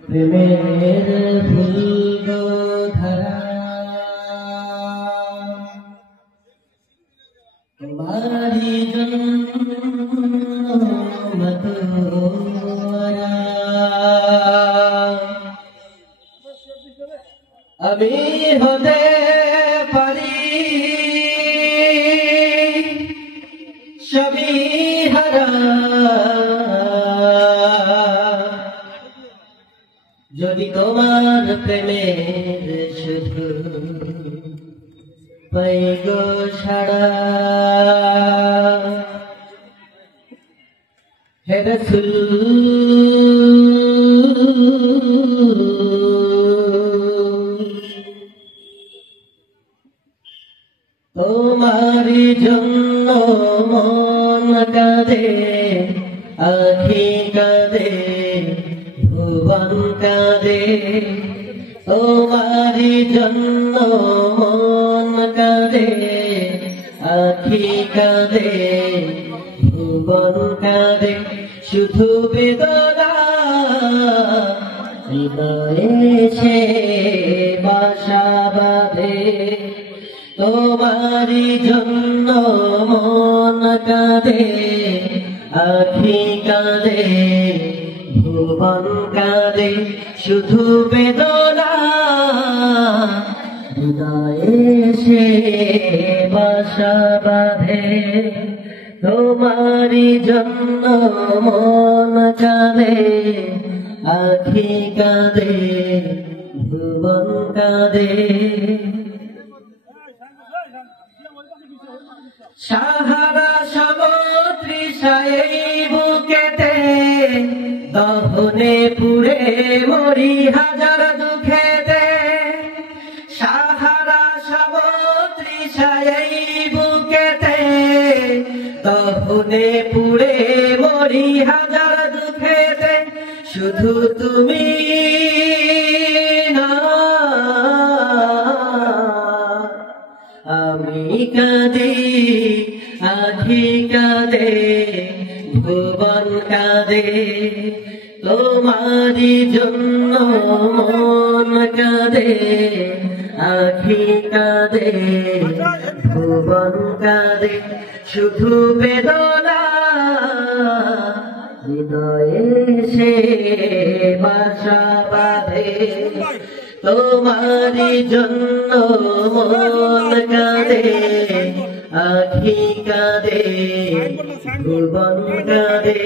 প্রেমের ফুল ধারা তোমারি জন্য মতোয়ারা আমি হতে পারি সবই হারা যদি তোমার প্রেমের শুধু পাই গো ছাড়া হে রাসূল তোমারি জন্য মন কাঁদে আখি কাঁদে ভুবন কাঁদে তোমারি জন্য মন কাঁদে আখি কাঁদে ভুবন কাঁদে শুধু বেদনা হৃদয়ে সে বাসা বাঁধে তোমারি জন্য মন কাঁদে আখি কাঁদে ভুবন কাঁদে শুধু বেদনা হৃদয়ে সে বাসা বাঁধে তোমারি জন্য মন কাঁদে আখি কাঁদে ভুবন কাঁদে সাহারা সমুদ্রিশায় বুকেতে দহনে পুড়ে মরি হাজার দুঃখেতে সাহারা সমুদ্রিশায় বুকেতে দহনে পুড়ে মরি হাজার দুঃখেতে শুধু তুমি না আমি কাঁদি আখি কাঁদে ভুবন কাঁদে তোমারি জন্য মন কাঁদে আখি কাঁদে ভুবন কাঁদে শুধু বেদনা হৃদয়ে সে বাসা বাঁধে তোমারি জন্য মন কাঁদে আখি কাঁদে ভুবন কাঁদে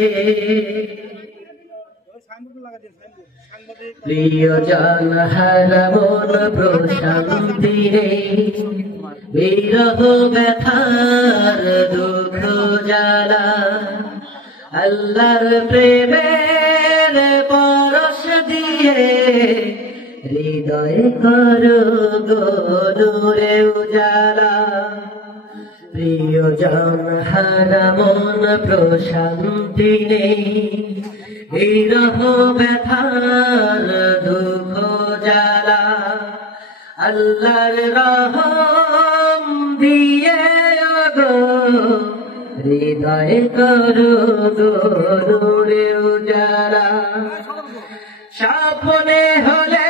প্রিয়জন হারা মন প্রশান্তি নেই বিরহ ব্যথার দুঃখ জ্বালা আল্লাহর প্রেমের পরশ দিয়ে হৃদয় করো গো নূরে উজালা প্রিয়জন হারা মন প্রশান্তি নেই বিরহ ব্যথার দুঃখ জ্বালা আল্লাহর রহম দিয়ে গো হৃদয় করো গো নূরে উজালা স্বপ্নে হলে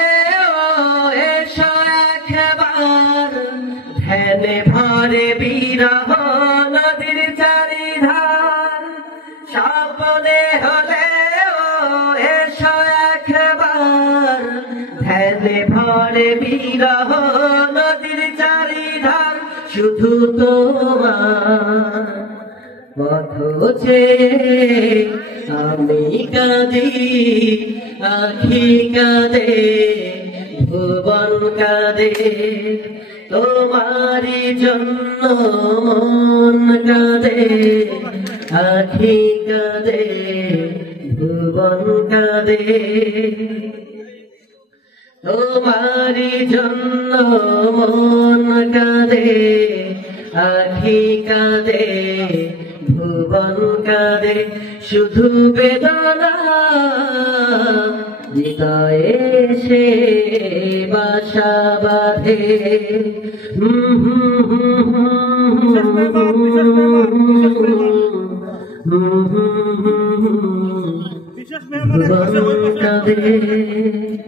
এসো একবার ধ্যানে ভরে বিরহ নদীর চারিধার স্বপ্নে হলে এসো একবার ধ্যানে ভরে বিরহ নদীর চারিধার শুধু তোমার পথ চেয়ে আমি কাঁদি আখি কাঁদে ভুবন কাঁদে তোমারি জন্য মন কাঁদে আখি কাঁদে ভুবন কাঁদে তোমারি জন্য মন কাঁদে আখি কাঁদে ভুবন কাঁদে শুধু বেদনা হৃদয়ে সে বাসা বাঁধে বিশেষ মেহমান কাঁদে